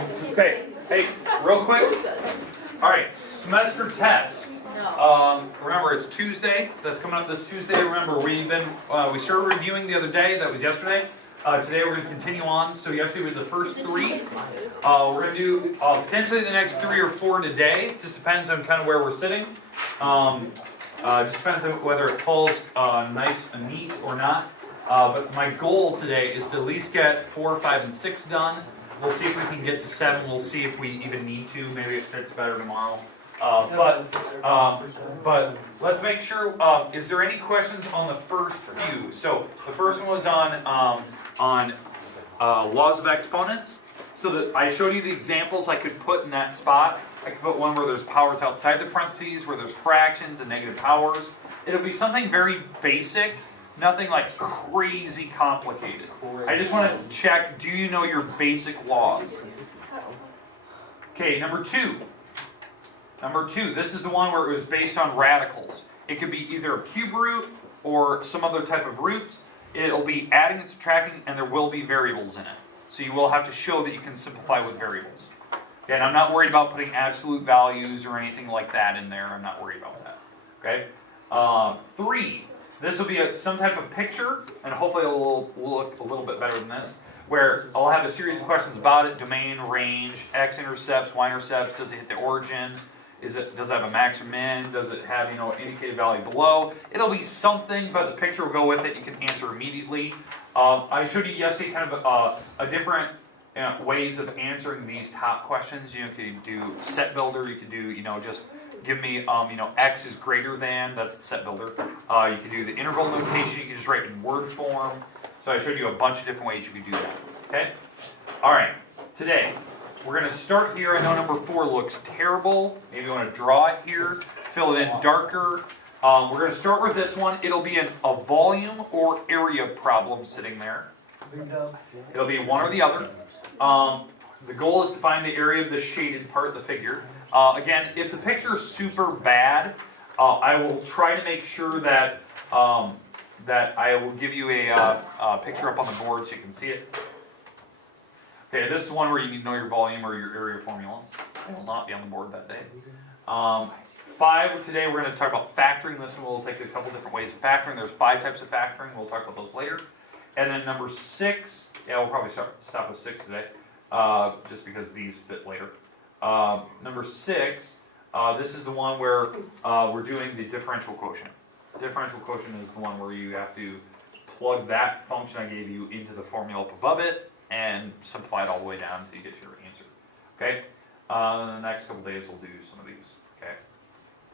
Okay, hey, real quick. All right, semester test. Remember, it's Tuesday. That's coming up this Tuesday. Remember, we started reviewing the other day. That was yesterday. Today we're going to continue on. So yesterday we did the first three. We're going to do potentially the next 3 or 4 today. Just depends on kind of where we're sitting. Just depends on whether it falls nice and neat or not. But my goal today is to at least get 4, 5, and 6 done. We'll see if we can get to 7. We'll see if we even need to. Maybe it fits better tomorrow. But let's make sure. Is there any questions on the first few? So the first one was on laws of exponents. So that I showed you the examples I could put in that spot. I could put one where there's powers outside the parentheses, where there's fractions and negative powers. It'll be something very basic. Nothing like crazy complicated. I just want to check, do you know your basic laws? Okay, number 2. Number 2, this is the one where it was based on radicals. It could be either a cube root or some other type of root. It'll be adding and subtracting, and there will be variables in it. So you will have to show that you can simplify with variables. Okay, and I'm not worried about putting absolute values or anything like that in there. I'm not worried about that. Okay. 3. This will be some type of picture, and hopefully it will look a little bit better than this, where I'll have a series of questions about it: domain, range, x-intercepts, y-intercepts, does it hit the origin, does it have a max or min, does it have indicated value below. It'll be something, but the picture will go with it. You can answer immediately. I showed you yesterday kind of a different ways of answering these top questions. You can do set builder. You can do just give me, x is greater than, that's the set builder. You can do the interval notation, you can just write in word form. So I showed you a bunch of different ways you could do that, okay? All right, today, we're gonna start here. I know number 4 looks terrible. Maybe you wanna draw it here, fill it in darker. We're gonna start with this one. It'll be a volume or area problem sitting there. It'll be one or the other. The goal is to find the area of the shaded part of the figure. Again, if the picture is super bad, I will try to make sure that that I will give you a picture up on the board so you can see it. Okay, this is one where you need to know your volume or your area formula. It will not be on the board that day. 5, today we're going to talk about factoring. This one we'll take a couple different ways of factoring. There's 5 types of factoring. We'll talk about those later. And then number 6, we'll probably stop with 6 today, just because these fit later. Number 6, this is the one where we're doing the differential quotient. Differential quotient is the one where you have to plug that function I gave you into the formula up above it and simplify it all the way down until you get to your answer. Okay? The next couple days we'll do some of these. Okay?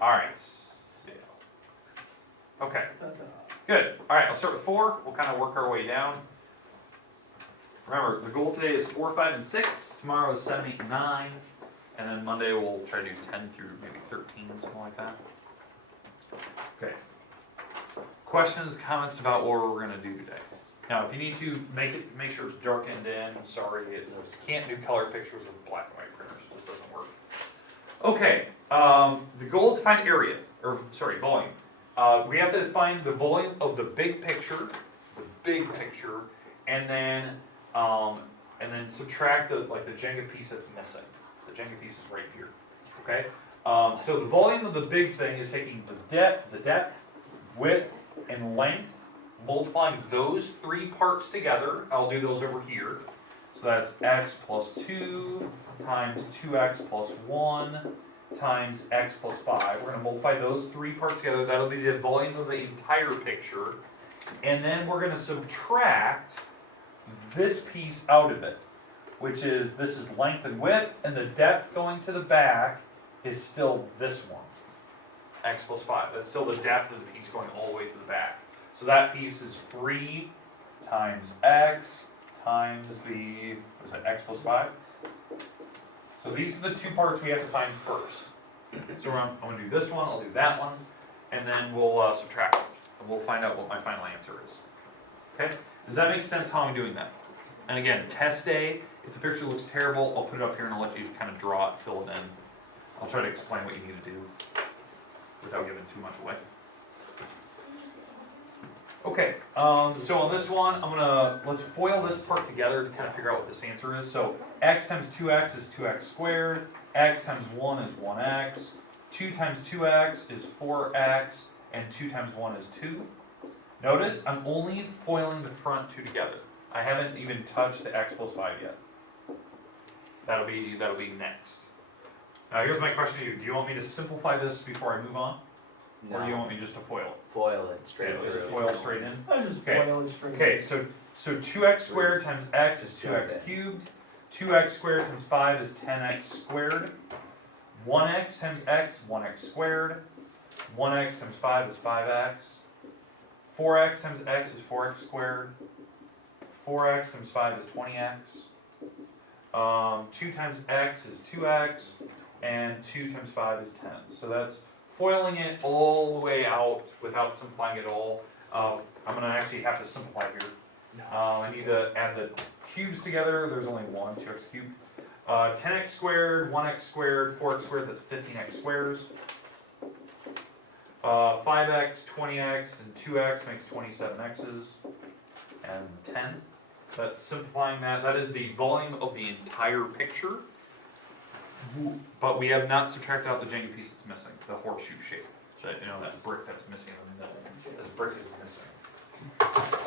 All right. Yeah. Okay. Good. All right, I'll start with 4. We'll kind of work our way down. Remember, the goal today is 4, 5, and 6. Tomorrow is 7, 8, and 9. And then Monday we'll try to do 10 through maybe 13, something like that. Okay. Questions, comments about what we're going to do today? Now, if you need to make sure it's darkened in. Sorry, can't do color pictures with black and white printers. This doesn't work. Okay. The goal is to find area, volume. We have to find the volume of the big picture, and then subtract the Jenga piece that's missing. The Jenga piece is right here. Okay. So the volume of the big thing is taking the depth, width, and length, multiplying those 3 parts together. I'll do those over here. So that's x plus 2 times 2x plus 1 times x plus 5. We're going to multiply those 3 parts together. That'll be the volume of the entire picture. And then we're going to subtract this piece out of it, which is, this is length and width, and the depth going to the back is still this one, x plus 5. That's still the depth of the piece going all the way to the back. So that piece is 3 times x times the, x plus 5? So these are the 2 parts we have to find first. So I'm going to do this one, I'll do that one, and then we'll subtract them. And we'll find out what my final answer is. Okay? Does that make sense how I'm doing that? And again, test day, if the picture looks terrible, I'll put it up here and I'll let you kind of draw it, fill it in. I'll try to explain what you need to do without giving too much away. Okay, so on this one, let's FOIL this part together to kind of figure out what this answer is. So x times 2x is 2x squared, x times 1 is 1x, 2 times 2x is 4x, and 2 times 1 is 2. Notice, I'm only FOILing the front two together. I haven't even touched the x plus 5 yet. That'll be next. Now here's my question to you. Do you want me to simplify this before I move on? No. Or do you want me just to FOIL it? Foil it straight Okay, through. FOIL straight in? I just Okay. FOIL it straight. Okay, so 2x squared times x is 2x cubed. 2x squared times 5 is 10x squared. 1x times x, 1x squared. 1x times 5 is 5x. 4x times x is 4x squared. 4x times 5 is 20x. 2 times x is 2x. And 2 times 5 is 10. So that's FOILing it all the way out without simplifying it all. I'm going to actually have to simplify here. I need to add the cubes together. There's only one, 2x cubed. 10x squared, 1x squared, 4x squared, that's 15x squares. 5x, 20x, and 2x makes 27x's. And 10. That's simplifying that. That is the volume of the entire picture. But we have not subtracted out the Jenga piece that's missing, the horseshoe shape. That, you know, that brick that's missing in the middle. This brick is missing.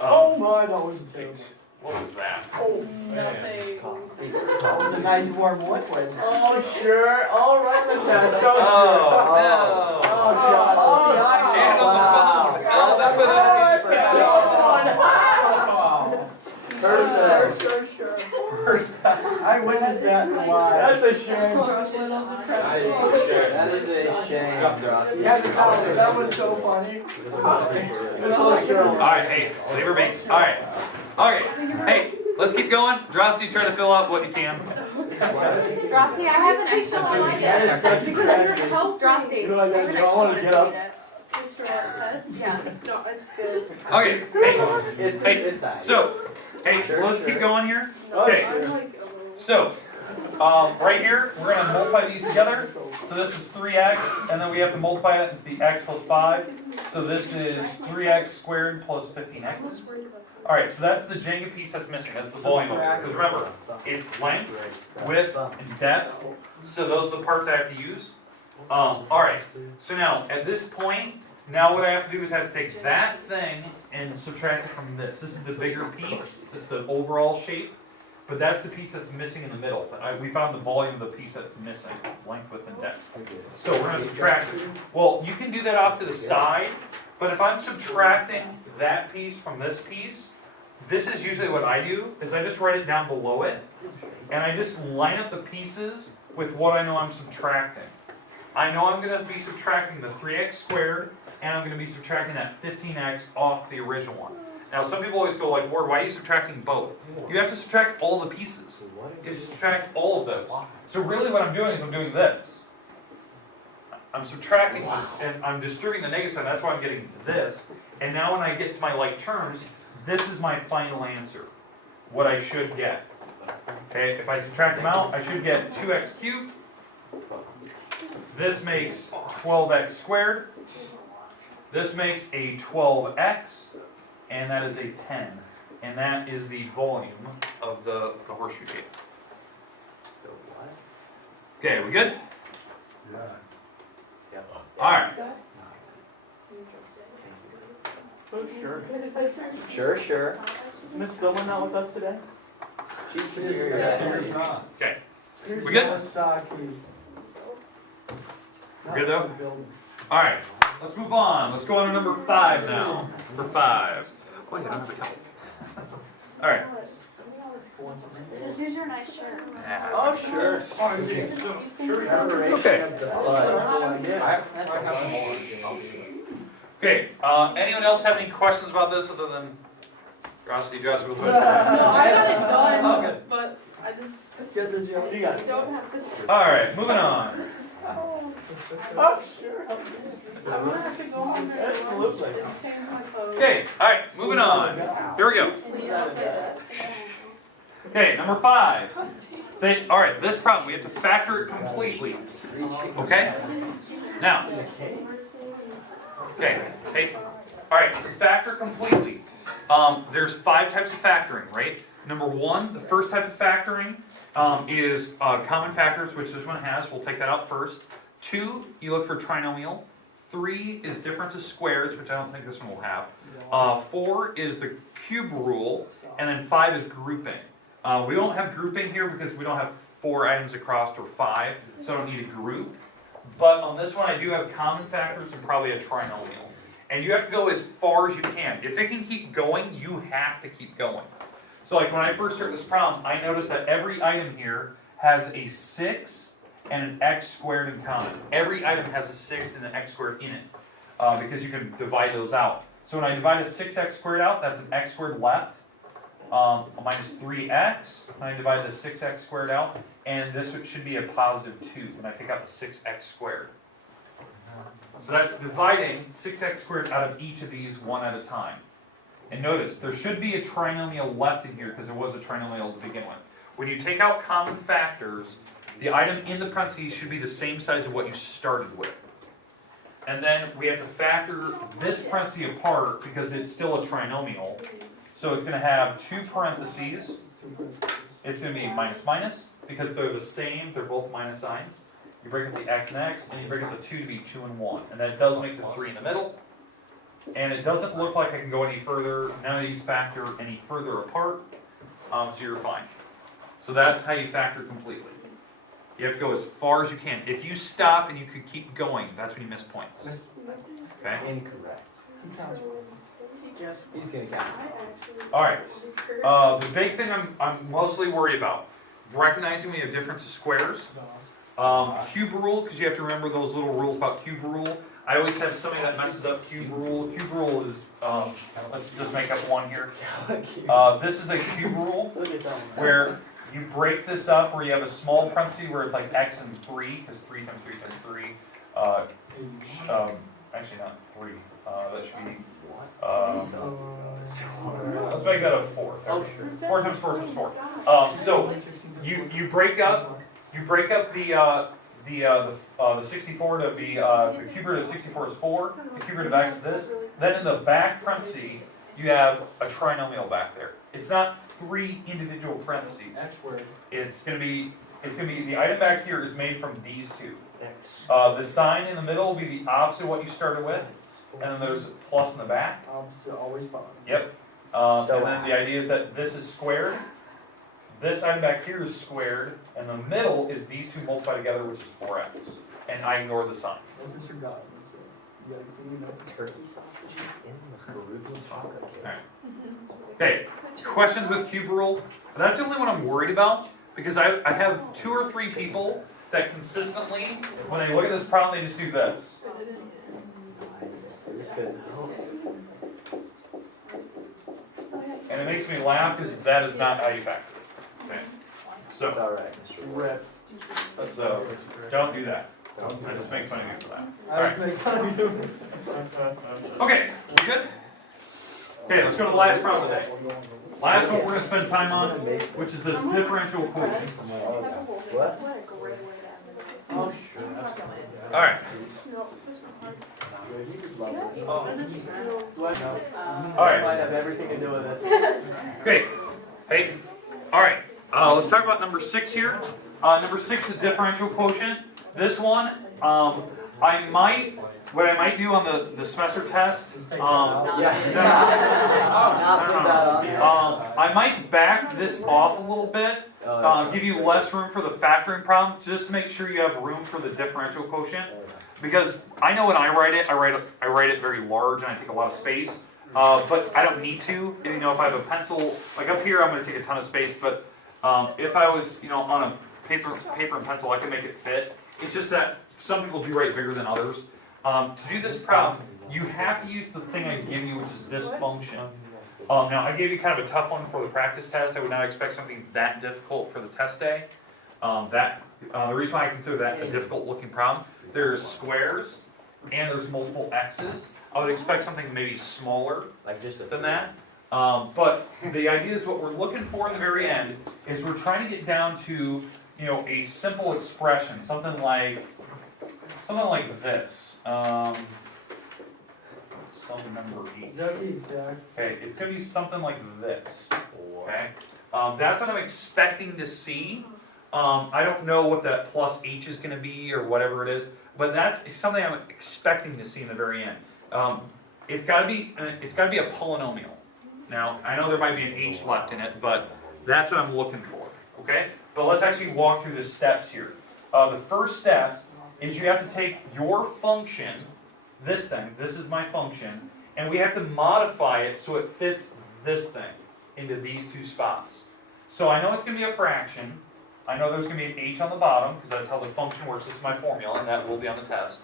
Oh my, that was big. What was that? Oh, Nothing. that was a nice warm liquid. Oh, sure. All right, the test. Oh, Oh, no. Oh, Sean. Oh, And on the phone. Oh, that's what that is. Sure. I witnessed that live. That's a shame. That is a shame, Ross. You had to tell me. That was so funny. All right, hey, leave her be. All right. Okay, hey, let's keep going. Drosy, try to fill out what you can. Drosy, I have an extra one I That is such a tragedy. Help Drosy. You know what I don't want to get up. Yeah, no, it's good. Okay, hey, It's so, hey, Sure, let's sure. keep going here. Oh, Okay, I'm like a little. so, right here, we're going to multiply these together. So this is 3x, and then we have to multiply it into the x plus 5. So this is 3x squared plus 15x. All right, so that's the Jenga piece that's missing. That's the volume of it. Because remember, it's length, width, and depth. So those are the parts I have to use. All right, so now, at this point, now what I have to do is I have to take that thing and subtract it from this. This is the bigger piece. This is the overall shape. But that's the piece that's missing in the middle. We found the volume of the piece that's missing, length, width, and depth. So we're going to subtract it. Well, you can do that off to the side, but if I'm subtracting that piece from this piece, this is usually what I do, is I just write it down below it, and I just line up the pieces with what I know I'm subtracting. I know I'm going to be subtracting the 3x squared, and I'm going to be subtracting that 15x off the original one. Now, some people always go like, Ward, why are you subtracting both? You have to subtract all the pieces. You have to subtract all of those. So really what I'm doing is I'm doing this. I'm subtracting, and I'm distributing the negative sign. That's why I'm getting to this. And now when I get to my like terms, this is my final answer. What I should get. Okay, if I subtract them out, I should get 2x cubed. This makes 12x squared. This makes a 12x. And that is a 10. And that is the volume of the horseshoe shape. Okay, we good? All right. Sure. Is Miss Stillman not with us today? She's here. Okay. Here's We good? our stock key. We're good though? All right. Let's move on. Let's go on to number 5 now. Number 5. Oh, you don't have a couple. All right. Just use your nice shirt. Oh, sure. Okay. Okay. Anyone else have any questions about this other than Rossi? No, I got it done, Okay. but I just Get the joke. You got it. don't have this. All right. Moving on. Oh, sure. I'm gonna have to go home and Absolutely. change my clothes. Okay. All right. Moving on. Here we go. Okay. Number 5. All right. This problem we have to factor it completely. Okay. Now. Okay. Hey. All All right, so factor completely. There's 5 types of factoring, right? Number 1, the first type of factoring is common factors, which this one has. We'll take that out first. 2, you look for trinomial. 3 is difference of squares, which I don't think this one will have. 4 is the cube rule, and then 5 is grouping. We don't have grouping here because we don't have 4 items across or 5, so I don't need a group. But on this one, I do have common factors and probably a trinomial. And you have to go as far as you can. If it can keep going, you have to keep going. So like when I first started this problem, I noticed that every item here has a 6 and an x squared in common. Every item has a 6 and an x squared in it, because you can divide those out. So when I divide a 6x squared out, that's an x squared left, minus 3x. When I divide the 6x squared out, and this should be a positive 2 when I take out the 6x squared. So that's dividing 6x squared out of each of these one at a time. And notice, there should be a trinomial left in here because there was a trinomial to begin with. When you take out common factors, the item in the parentheses should be the same size of what you started with. And then we have to factor this parenthesis apart because it's still a trinomial. So it's going to have 2 parentheses. It's going to be minus minus because they're the same, they're both minus signs. You break up the x and x, and you break up the 2 to be 2 and 1. And that does make the 3 in the middle. And it doesn't look like I can go any further. None of these factor any further apart, so you're fine. So that's how you factor completely. You have to go as far as you can. If you stop and you could keep going, that's when you miss points. Okay? Incorrect. He's gonna count. All right. The big thing I'm mostly worried about, recognizing we have difference of squares. Cube rule, because you have to remember those little rules about cube rule. I always have somebody that messes up cube rule. Cube rule is, let's just make up one here. This is a cube rule where you break this up where you have a small parenthesis where it's like x and 3, because 3 times 3 times 3. Actually not 3. That should be, let's make that a 4. 4 times 4 times 4. So you break up the 64 to be, the cube root of 64 is 4, the cube root of x is this. Then in the back parenthesis, you have a trinomial back there. It's not 3 individual parentheses. It's gonna be the item back here is made from these 2. The sign in the middle will be the opposite of what you started with, and then there's a plus in the back. Always positive. Yep. And then the idea is that this is squared. This item back here is squared, and the middle is these 2 multiplied together, which is 4x. And I ignore the sign. That's what you got. Turkey sausages in the Peruvian chocolate cake. Okay, questions with cube rule? That's the only one I'm worried about, because I have 2 or 3 people that consistently, when they look at this problem, they just do this. And it makes me laugh because that is not how you factor. Okay. So, It's alright, Mr. let's, don't do that. I just make fun of you for that. I was making fun of you. Okay, we good? Okay, let's go to the last problem today. Last one we're going to spend time on, which is this differential quotient. What? Oh, sure. All right. All right. Might have everything to do with it. Okay. Hey. All right. Let's talk about number 6 here. Number 6 is differential quotient. This one, what I might do on the semester test, I might back this off a little bit, give you less room for the factoring problem, just to make sure you have room for the differential quotient. Because I know when I write it very large and I take a lot of space, but I don't need to. You know, if I have a pencil, like up here, I'm going to take a ton of space. But if I was, on a paper and pencil, I can make it fit. It's just that some people do write bigger than others. To do this problem, you have to use the thing I give you, which is this function. Now, I gave you kind of a tough one for the practice test. I would not expect something that difficult for the test day. The reason why I consider that a difficult-looking problem, there's squares and there's multiple x's. I would expect something maybe smaller than that. But the idea is what we're looking for in the very end is we're trying to get down to a simple expression, something like this. some number h. Is that the exact? Okay, it's going to be something like this. Okay, that's what I'm expecting to see. I don't know what that plus h is going to be or whatever it is, but that's something I'm expecting to see in the very end. It's got to be a polynomial. Now I know there might be an h left in it, but that's what I'm looking for. Okay, but let's actually walk through the steps here. The first step is you have to take your function, this thing. This is my function, and we have to modify it so it fits this thing into these two spots. So I know it's going to be a fraction. I know there's going to be an h on the bottom, because that's how the function works. This is my formula, and that will be on the test.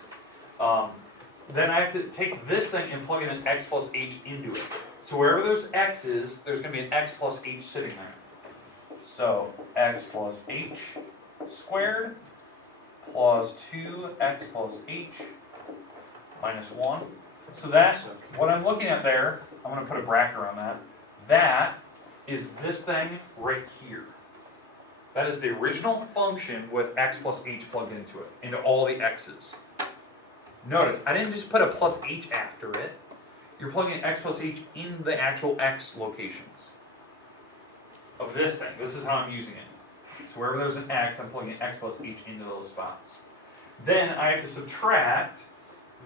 Then I have to take this thing and plug in an x plus h into it. So wherever there's x's, there's going to be an x plus h sitting there. So x plus h squared plus 2x plus h minus 1. So that's what I'm looking at there. I'm going to put a bracket around that. That is this thing right here. That is the original function with x plus h plugged into it, into all the x's. Notice, I didn't just put a plus h after it. You're plugging x plus h in the actual x locations of this thing. This is how I'm using it. So wherever there's an x, I'm plugging x plus h into those spots. Then I have to subtract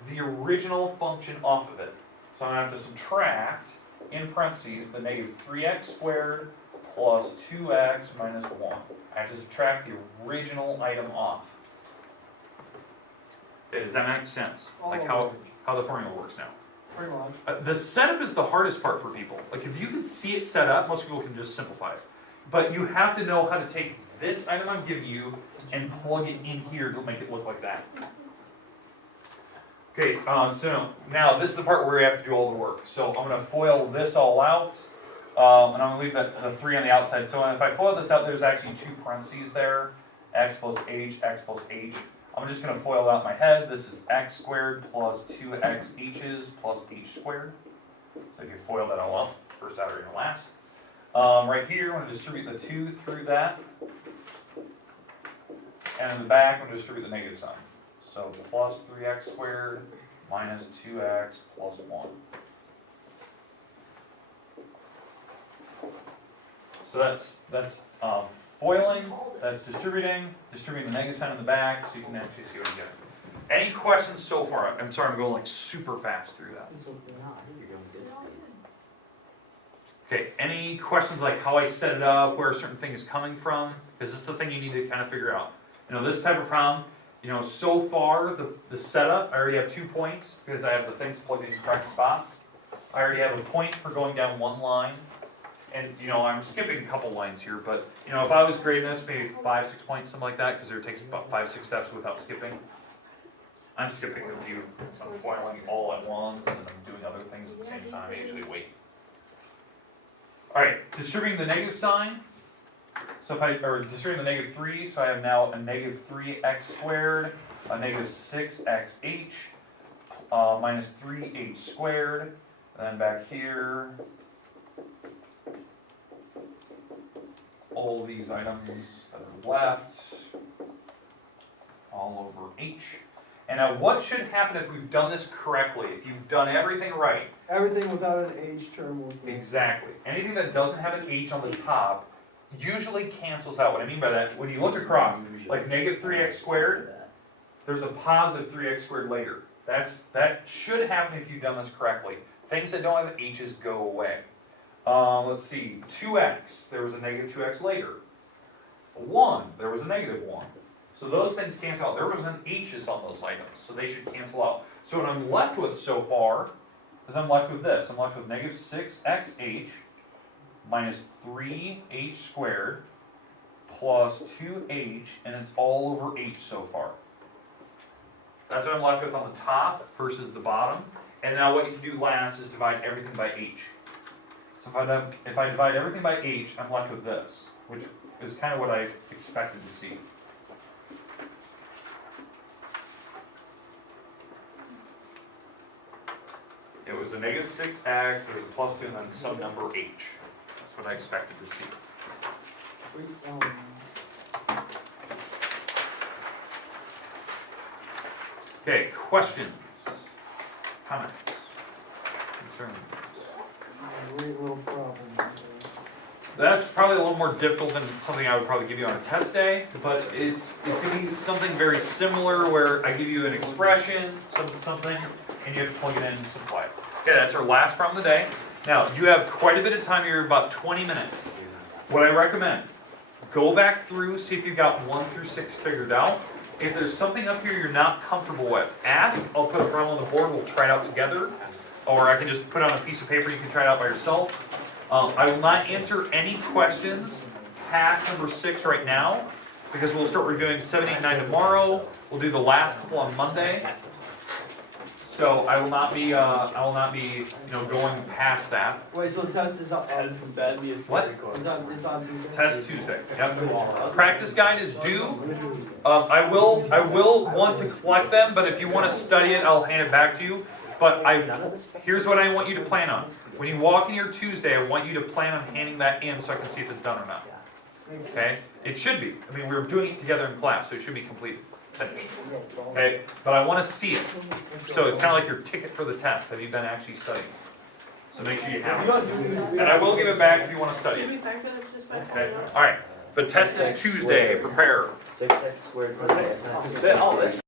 the original function off of it. So I'm going to have to subtract, in parentheses, the negative 3x squared plus 2x minus 1. I have to subtract the original item off. Okay, does that make sense? Like how the formula works now. Pretty much. The setup is the hardest part for people. Like if you can see it set up, most people can just simplify it. But you have to know how to take this item I'm giving you and plug it in here to make it look like that. Okay, so now this is the part where you have to do all the work. So I'm going to FOIL this all out, and I'm going to leave the 3 on the outside. So if I FOIL this out, there's actually 2 parentheses there, x plus h, x plus h. I'm just going to FOIL out my head. This is x squared plus 2x h's plus h squared. So if you FOIL that all out, first out or in last. Right here, I'm going to distribute the 2 through that. And in the back, I'm going to distribute the negative sign. So plus 3x squared minus 2x plus 1. So that's foiling, that's distributing the negative sign in the back, so you can actually see what you get. Any questions so far? I'm sorry, I'm going like super fast through that. Okay, any questions like how I set it up, where a certain thing is coming from? Because this is the thing you need to kind of figure out. You know, this type of problem, you know, so far, the setup, I already have 2 points because I have the things plugged in correct spots. I already have a point for going down one line. And, you know, I'm skipping a couple lines here, but, you know, if I was grading this, maybe 5, 6 points, something like that, because it takes about 5, 6 steps without skipping. I'm skipping a few, so I'm foiling all at once, and I'm doing other things at the same time. I usually wait. All right, distributing the negative sign. So distributing the negative 3, so I have now a negative 3x squared, a negative 6xh, minus 3h squared, and then back here, all these items that are left, all over h. And now what should happen if we've done this correctly, if you've done everything right? Everything without an h term will be. Exactly. Anything that doesn't have an h on the top usually cancels out. What I mean by that, when you look across, like negative 3x squared, there's a positive 3x squared later. That should happen if you've done this correctly. Things that don't have h's go away. Let's see, 2x, there was a negative 2x later. 1, there was a negative 1. So those things cancel out. There was an h's on those items, so they should cancel out. So what I'm left with so far is I'm left with this. I'm left with negative 6xh minus 3h squared plus 2h, and it's all over h so far. That's what I'm left with on the top versus the bottom. And now what you can do last is divide everything by h. So if I divide everything by h, I'm left with this, which is kind of what I expected to see. It was a negative 6x, there was a plus 2, and then some number h. That's what I expected to see. Okay, questions, comments? concerns? Great little problem. That's probably a little more difficult than something I would probably give you on a test day, but it's going to be something very similar where I give you an expression, something, and you have to plug it in and simplify it. Okay, that's our last problem of the day. Now, you have quite a bit of time here, about 20 minutes. What I recommend, go back through, see if you've got 1 through 6 figured out. If there's something up here you're not comfortable with, ask. I'll put a problem on the board, we'll try it out together. Or I can just put it on a piece of paper, you can try it out by yourself. I will not answer any questions past number 6 right now, because we'll start reviewing 7, 8, 9 tomorrow. We'll do the last couple on Monday. So I will not be, going past that. Wait, so the test is up on From bed, be a What? it's on Tuesday? Test Tuesday. Yep. Practice guide is due. I will want to collect them, but if you want to study it, I'll hand it back to you. But here's what I want you to plan on. When you walk in here Tuesday, I want you to plan on handing that in so I can see if it's done or not. Okay? It should be. I mean, we were doing it together in class, so it should be completed, finished. Okay? But I want to see it. So it's kind of like your ticket for the test. Have you been actually studying? So make sure you have it. And I will give it back if you want to study Give it. me 5 minutes just by Okay? All right. The test is Tuesday. Prepare. 6x squared plus x. Oh, that's